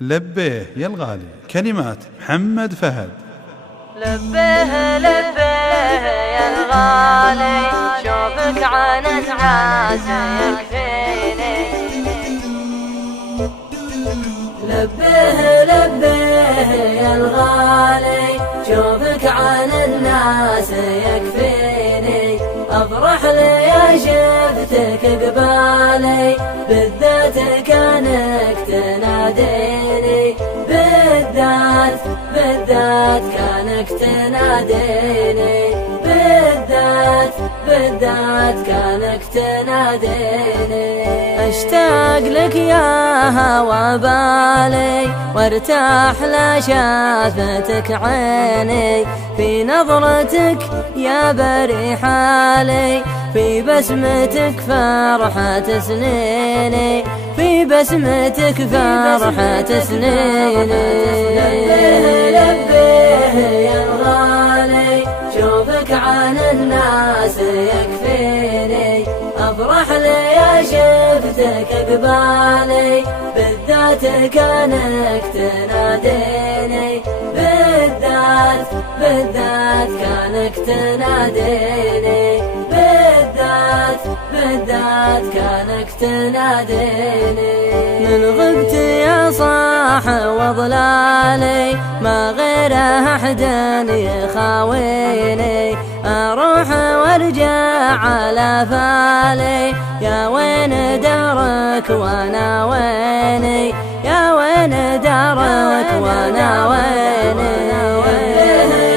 لبيه يا الغالي، كلمات محمد فهد. لبيه لبيه يا الغالي، شوفك عن الناس يكفيني. لبيه لبيه يا الغالي، شوفك عن الناس يكفيني. افرح لي شفتك قبالي، بالذات كانك تناديني. بالذات كانك تناديني. بالذات كانك تناديني. اشتاق لك يا هوى بالي، وارتاح لشافتك عيني. في نظرتك يا بري حالي، في بسمتك فرحة سنيني. في بسمتك فرحة سنيني. لبيه يا الغالي، شوفك عن الناس يكفيني. افرح لي شفتك قبالي، بالذات كانك تناديني. بالذات كانك تناديني. بالذات كانك تناديني. من غبت يا صاح وظلالي، ما غير أحد يخاويني. أروح وارجع على فالي، يا وين دارك وانا ويني. يا وين دارك وانا ويني.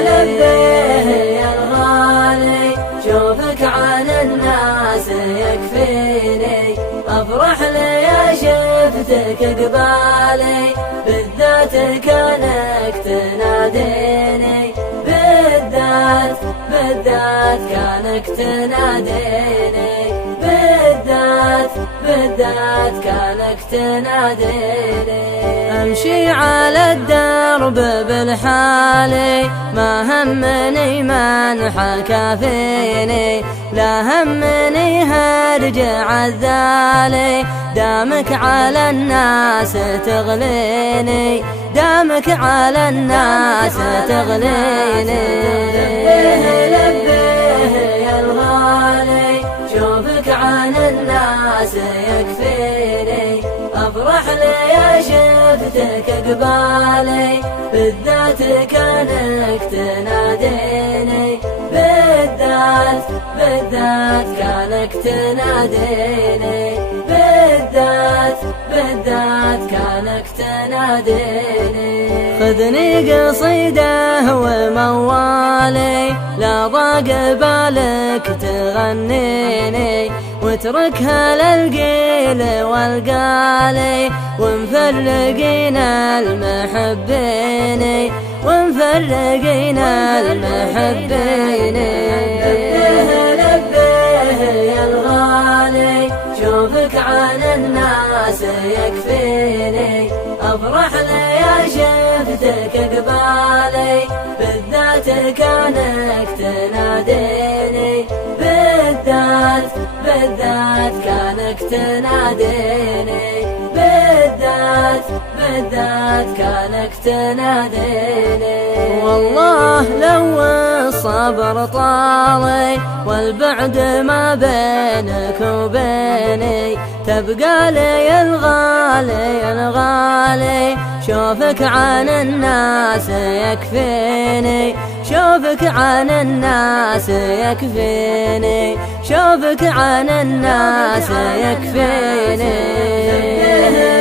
لبيه يا الغالي، شوفك عن الناس يكفيني. افرح لي شفتك قبالي، بالذات كانك تناديني. بالذات كانك تناديني. بالذات كانك تناديني. امشي على الدرب بالحالي، ما همني من حكى فيني. لا همني هرجع الذالي، دامك على الناس تغليني. دامك على الناس تغليني. لبيه يا الغالي، شوفك عن الناس يكفيني. افرح لي شفتك قبالي، بالذات كانك تناديني. بالذات كانك تناديني. بالذات كانك تناديني. خذني قصيده وموالي، لا ضاق بالك تغنيني. واتركها للقيل والقالي، ومفرقين المحبين. ومفرقين المحبين. لبيه يا الغالي، شوفك عن الناس يكفيني. افرح لي شفتك قبالي، بالذات كانك تناديني. بالذات كانك تناديني. بالذات كانك تناديني. والله لو الصبر طالي، والبعد ما بينك وبيني. تبقى لي الغالي الغالي، شوفك عن الناس يكفيني. شوفك عن الناس يكفيني. شوفك عن الناس يكفيني.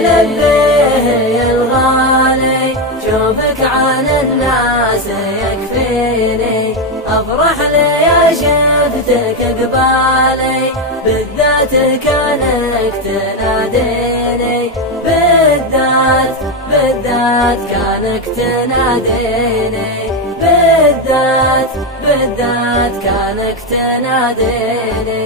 لبيه يا الغالي، شوفك عن الناس يكفيني. افرح لي شفتك قبالي، بالذات كانك تناديني. بالذات كانك تناديني. بالذات كانك تناديني.